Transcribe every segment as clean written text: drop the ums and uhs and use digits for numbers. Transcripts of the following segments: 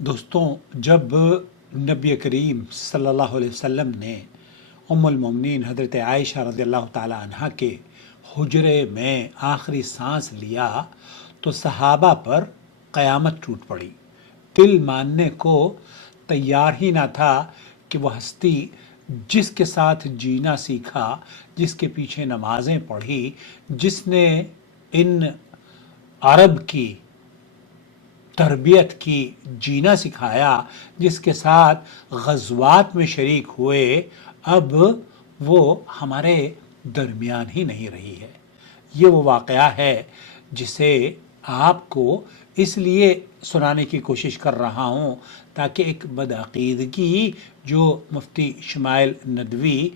دوستوں، جب نبی کریم صلی اللہ علیہ وسلم نے ام المومنین حضرت عائشہ رضی اللہ تعالی عنہ کے حجرے میں آخری سانس لیا تو صحابہ پر قیامت ٹوٹ پڑی۔ دل ماننے کو تیار ہی نہ تھا کہ وہ ہستی جس کے ساتھ جینا سیکھا، جس کے پیچھے نمازیں پڑھی، جس نے ان عرب کی تربیت کی، جینا سکھایا، جس کے ساتھ غزوات میں شریک ہوئے، اب وہ ہمارے درمیان ہی نہیں رہی ہے۔ یہ وہ واقعہ ہے جسے آپ کو اس لیے سنانے کی کوشش کر رہا ہوں تاکہ ایک بدعقیدگی جو مفتی شمائل ندوی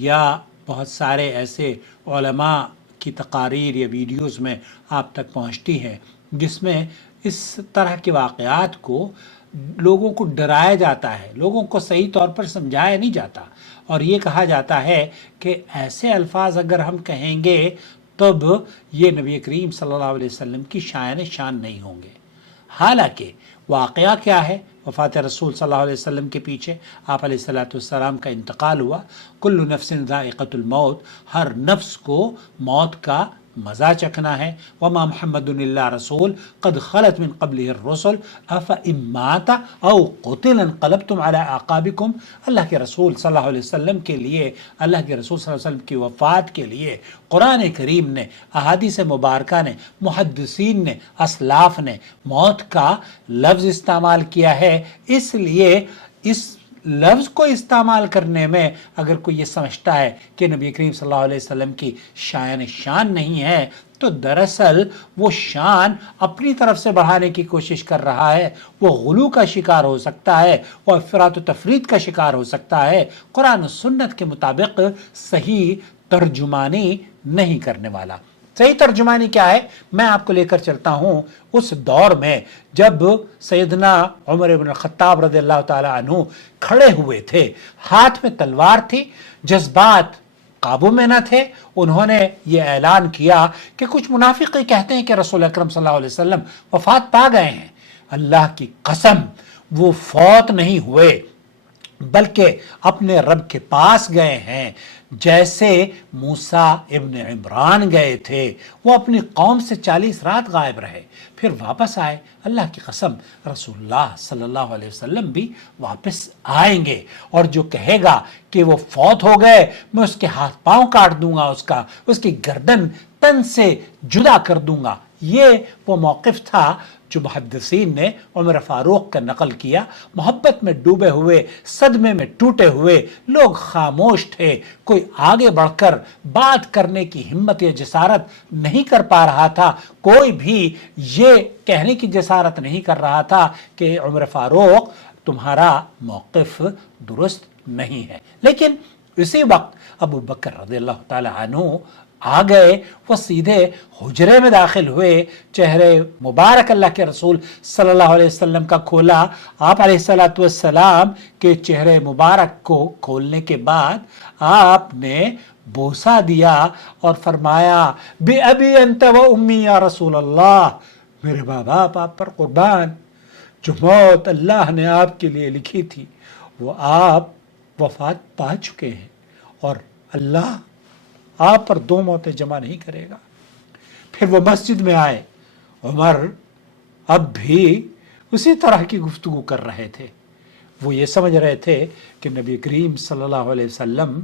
یا بہت سارے ایسے علماء کی تقاریر یا ویڈیوز میں آپ تک پہنچتی ہے، جس میں اس طرح کے واقعات کو لوگوں کو ڈرایا جاتا ہے، لوگوں کو صحیح طور پر سمجھایا نہیں جاتا، اور یہ کہا جاتا ہے کہ ایسے الفاظ اگر ہم کہیں گے تب یہ نبی کریم صلی اللہ علیہ وسلم کی شان نہیں ہوں گے۔ حالانکہ واقعہ کیا ہے؟ وفات رسول صلی اللہ علیہ وسلم کے پیچھے آپ علیہ الصلوۃ والسلام کا انتقال ہوا۔ کل نفس ذائقۃ الموت، ہر نفس کو موت کا مزہ چکھنا ہے۔ وما محمد الا رسول قد خلت من قبلہ الرسل افإن مات او قتل انقلبتم علی اعقابکم۔ اللہ کے رسول صلی اللہ علیہ وسلم کے لیے، اللہ کے رسول صلی اللہ علیہ وسلم کی وفات کے لیے قرآن کریم نے، احادیث مبارکہ نے، محدثین نے، اسلاف نے موت کا لفظ استعمال کیا ہے۔ اس لیے اس لفظ کو استعمال کرنے میں اگر کوئی یہ سمجھتا ہے کہ نبی کریم صلی اللہ علیہ وسلم کی شان نہیں ہے تو دراصل وہ شان اپنی طرف سے بڑھانے کی کوشش کر رہا ہے، وہ غلو کا شکار ہو سکتا ہے، وہ افراط و تفرید کا شکار ہو سکتا ہے، قرآن و سنت کے مطابق صحیح ترجمانی نہیں کرنے والا۔ صحیح ترجمانی کیا ہے؟ میں آپ کو لے کر چلتا ہوں اس دور میں جب سیدنا عمر بن الخطاب رضی اللہ تعالی عنہ کھڑے ہوئے تھے، ہاتھ میں تلوار تھی، جذبات قابو میں نہ تھے۔ انہوں نے یہ اعلان کیا کہ کچھ منافق کہتے ہیں کہ رسول اکرم صلی اللہ علیہ وسلم وفات پا گئے ہیں۔ اللہ کی قسم، وہ فوت نہیں ہوئے بلکہ اپنے رب کے پاس گئے ہیں، جیسے موسیٰ ابن عمران گئے تھے۔ وہ اپنی قوم سے 40 رات غائب رہے، پھر واپس آئے۔ اللہ کی قسم، رسول اللہ صلی اللہ علیہ وسلم بھی واپس آئیں گے، اور جو کہے گا کہ وہ فوت ہو گئے، میں اس کے ہاتھ پاؤں کاٹ دوں گا، اس کی گردن تن سے جدا کر دوں گا۔ یہ وہ موقف تھا جو محدثین نے عمر فاروق کا نقل کیا۔ محبت میں ڈوبے ہوئے، صدمے میں ٹوٹے ہوئے لوگ خاموش تھے، کوئی آگے بڑھ کر بات کرنے کی ہمت یا جسارت نہیں کر پا رہا تھا، کوئی بھی یہ کہنے کی جسارت نہیں کر رہا تھا کہ عمر فاروق تمہارا موقف درست نہیں ہے۔ لیکن اسی وقت ابو بکر رضی اللہ تعالی عنہ آ گئے، وہ سیدھے حجرے میں داخل ہوئے، چہرے مبارک اللہ کے رسول صلی اللہ علیہ وسلم کا کھولا۔ آپ علیہ الصلوۃ والسلام کے چہرے مبارک کو کھولنے کے بعد آپ نے بوسہ دیا اور فرمایا بِأَبِي أَنْتَ وَأُمِّي یا رسول اللہ، میرے ماں باپ آپ پر قربان، جو موت اللہ نے آپ کے لیے لکھی تھی وہ آپ وفات پا چکے ہیں، اور اللہ آپ پر 2 موتیں جمع نہیں کرے گا۔ پھر وہ مسجد میں آئے۔ عمر اب بھی اسی طرح کی گفتگو کر رہے تھے، وہ یہ سمجھ رہے تھے کہ نبی کریم صلی اللہ علیہ وسلم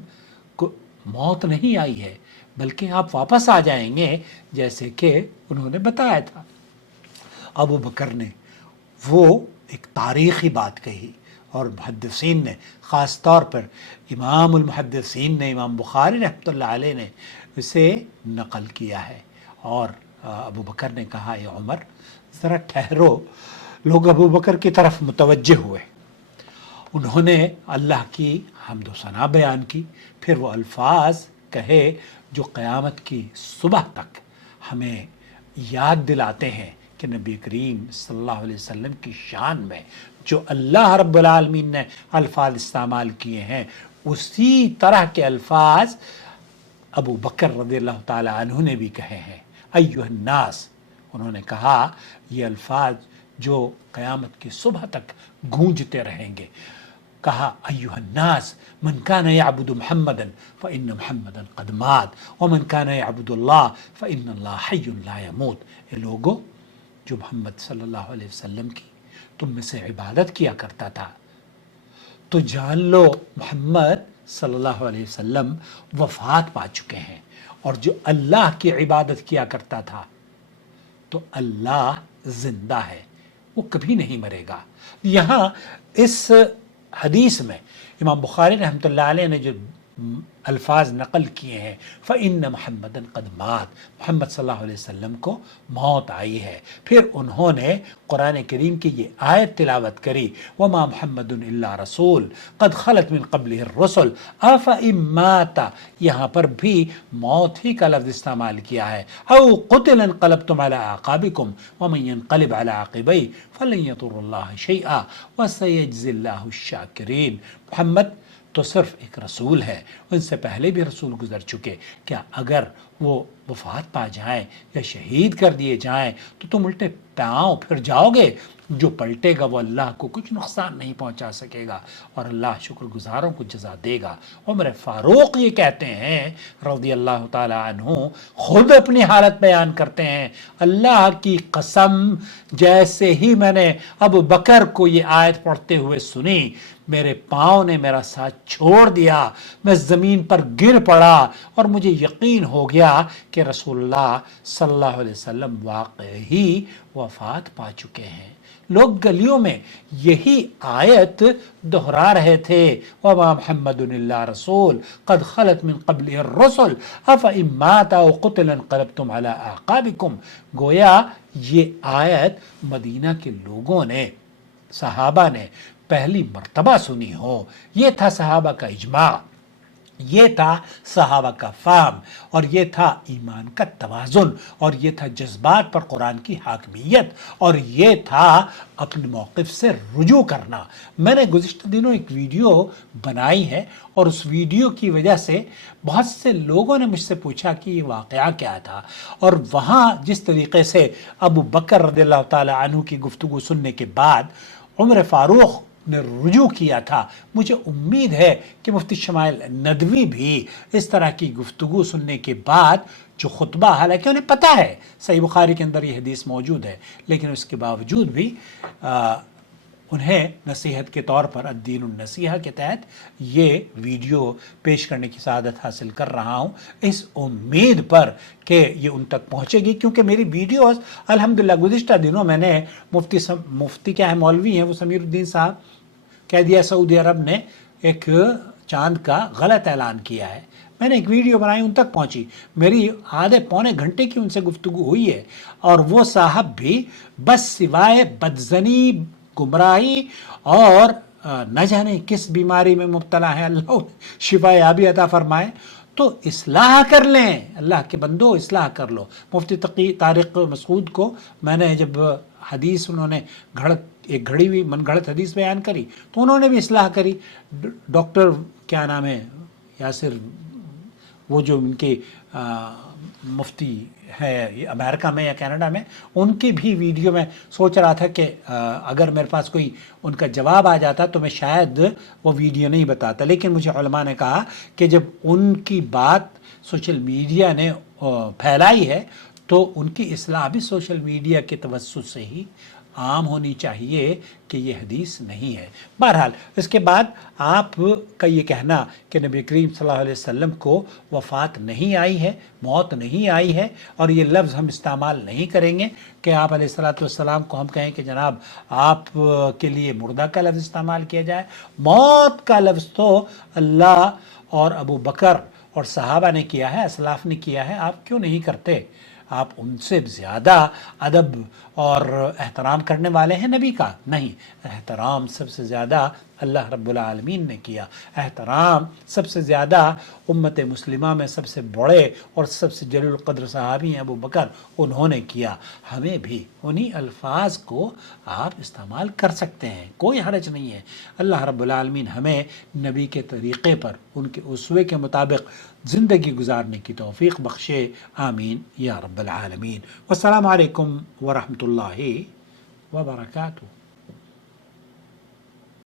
کو موت نہیں آئی ہے بلکہ آپ واپس آ جائیں گے جیسے کہ انہوں نے بتایا تھا۔ ابو بکر نے وہ ایک تاریخی بات کہی، اور محدثین نے، خاص طور پر امام المحدثین نے، امام بخاری رحمۃ اللہ علیہ نے اسے نقل کیا ہے، اور ابو بکر نے کہا اے عمر ذرا ٹھہرو۔ لوگ ابو بکر کی طرف متوجہ ہوئے، انہوں نے اللہ کی حمد و ثنا بیان کی، پھر وہ الفاظ کہے جو قیامت کی صبح تک ہمیں یاد دلاتے ہیں کہ نبی کریم صلی اللہ علیہ وسلم کی شان میں جو اللہ رب العالمین نے الفاظ استعمال کیے ہیں، اسی طرح کے الفاظ ابو بکر رضی اللہ تعالی عنہ نے بھی کہے ہیں۔ ایھا الناس، انہوں نے کہا یہ الفاظ جو قیامت کی صبح تک گونجتے رہیں گے۔ کہا ایھا الناس من کان یعبد محمدا فإن محمدا قد مات ومن کان یعبد اللہ فإن اللہ حی لا یموت۔ اے لوگو جو محمد صلی اللہ علیہ وسلم کی تم میں سے عبادت کیا کرتا تھا تو جان لو محمد صلی اللہ علیہ وسلم وفات پا چکے ہیں، اور جو اللہ کی عبادت کیا کرتا تھا تو اللہ زندہ ہے، وہ کبھی نہیں مرے گا۔ یہاں اس حدیث میں امام بخاری رحمۃ اللہ علیہ نے جو الفاظ نقل کیے ہیں فَإِنَّ مُحَمَّدًا قَدْ مَاتَ، محمد صلی اللہ علیہ وسلم کو موت آئی ہے، پھر انہوں نے قرآن کریم کی یہ آیت تلاوت کری وَمَا مُحَمَّدٌ إِلَّا رَسُولٌ قَدْ خَلَتْ مِن قَبْلِهِ الرُّسُلُ أَفَإِن مَاتَ، یہاں پر بھی موت ہی کا لفظ استعمال کیا ہے، أَوْ قُتِلَ انقلبتم عَلَىٰ أَعْقَابِكُمْ وَمَن ينقلب عَلَىٰ عَقِبَيْهِ فَلَن يَضُرَّ اللَّهَ شَيْئًا وَسَيَجْزِي اللَّهُ الشَّاكِرِينَ۔ محمد تو صرف ایک رسول ہے، ان سے پہلے بھی رسول گزر چکے، کیا اگر وہ وفات پا جائیں یا شہید کر دیے جائیں تو تم الٹے پاؤں پھر جاؤ گے؟ جو پلٹے گا وہ اللہ کو کچھ نقصان نہیں پہنچا سکے گا، اور اللہ شکر گزاروں کو جزا دے گا۔ عمر فاروق یہ کہتے ہیں رضی اللہ تعالی عنہ، خود اپنی حالت بیان کرتے ہیں، اللہ کی قسم جیسے ہی میں نے ابو بکر کو یہ آیت پڑھتے ہوئے سنی، میرے پاؤں نے میرا ساتھ چھوڑ دیا، میں زمین پر گر پڑا اور مجھے یقین ہو گیا کہ رسول اللہ صلی اللہ علیہ وسلم واقعی وفات پا چکے ہیں۔ لوگ گلیوں میں یہی آیت دہرا رہے تھے وَمَا مُحَمَّدٌ إِلَّا رَسُولٌ قَدْ خَلَتْ مِن قَبْلِهِ الرُّسُلُ أَفَإِن مَاتَ أَوْ قُتِلَ انقلبتم عَلَىٰ أَعْقَابِكُمْ۔ گویا یہ آیت مدینہ کے لوگوں نے، صحابہ نے پہلی مرتبہ سنی ہو۔ یہ تھا صحابہ کا اجماع، یہ تھا صحابہ کا فہم، اور یہ تھا ایمان کا توازن، اور یہ تھا جذبات پر قرآن کی حاکمیت، اور یہ تھا اپنے موقف سے رجوع کرنا۔ میں نے گزشتہ دنوں ایک ویڈیو بنائی ہے، اور اس ویڈیو کی وجہ سے بہت سے لوگوں نے مجھ سے پوچھا کہ یہ واقعہ کیا تھا، اور وہاں جس طریقے سے ابو بکر رضی اللہ تعالی عنہ کی گفتگو سننے کے بعد عمر فاروق نے رجوع کیا تھا، مجھے امید ہے کہ مفتی شمائل ندوی بھی اس طرح کی گفتگو سننے کے بعد جو خطبہ، حالانکہ انہیں پتہ ہے صحیح بخاری کے اندر یہ حدیث موجود ہے، لیکن اس کے باوجود بھی انہیں نصیحت کے طور پر الدین النصیحہ کے تحت یہ ویڈیو پیش کرنے کی سعادت حاصل کر رہا ہوں، اس امید پر کہ یہ ان تک پہنچے گی، کیونکہ میری ویڈیوز الحمدللہ گزشتہ دنوں میں نے مفتی کیا ہے، مولوی ہیں وہ سمیر الدین صاحب، کہہ دیا سعودی عرب نے ایک چاند کا غلط اعلان کیا ہے، میں نے ایک ویڈیو بنائی، ان تک پہنچی، میری آدھے پونے گھنٹے کی ان سے گفتگو ہوئی ہے، اور وہ صاحب بھی بس سوائے بدزنی، گمراہی اور نہ جانے کس بیماری میں مبتلا ہے، اللہ شفا یابی عطا فرمائے، تو اصلاح کر لیں، اللہ کے بندو اصلاح کر لو۔ مفتی تقی طارق مسعود کو میں نے جب حدیث انہوں نے ایک گھڑی ہوئی من گھڑت حدیث بیان کری تو انہوں نے بھی اصلاح کری۔ ڈاکٹر کیا نام ہے، یاسر، وہ جو ان کے مفتی ہے امریکہ میں یا کینیڈا میں، ان کی بھی ویڈیو میں سوچ رہا تھا کہ اگر میرے پاس کوئی ان کا جواب آ جاتا تو میں شاید وہ ویڈیو نہیں بتاتا، لیکن مجھے علماء نے کہا کہ جب ان کی بات سوشل میڈیا نے پھیلائی ہے تو ان کی اصلاح بھی سوشل میڈیا کے توسط سے ہی عام ہونی چاہیے کہ یہ حدیث نہیں ہے۔ بہرحال اس کے بعد آپ کا یہ کہنا کہ نبی کریم صلی اللہ علیہ وسلم کو وفات نہیں آئی ہے، موت نہیں آئی ہے، اور یہ لفظ ہم استعمال نہیں کریں گے کہ آپ علیہ الصلوۃ والسلام کو ہم کہیں کہ جناب آپ کے لیے مردہ کا لفظ استعمال کیا جائے۔ موت کا لفظ تو اللہ اور ابو بکر اور صحابہ نے کیا ہے، اسلاف نے کیا ہے، آپ کیوں نہیں کرتے؟ آپ ان سے زیادہ ادب اور احترام کرنے والے ہیں نبی کا؟ نہیں، احترام سب سے زیادہ اللہ رب العالمین نے کیا، احترام سب سے زیادہ امت مسلمہ میں سب سے بڑے اور سب سے جلیل القدر صحابی ہیں ابو بکر، انہوں نے کیا۔ ہمیں بھی انہی الفاظ کو آپ استعمال کر سکتے ہیں، کوئی حرج نہیں ہے۔ اللہ رب العالمین ہمیں نبی کے طریقے پر، ان کے اسوے کے مطابق زندگی گزارنے کی توفیق بخشے، آمین یا رب العالمین۔ والسلام علیکم ورحمۃ اللہ وبرکاتہ.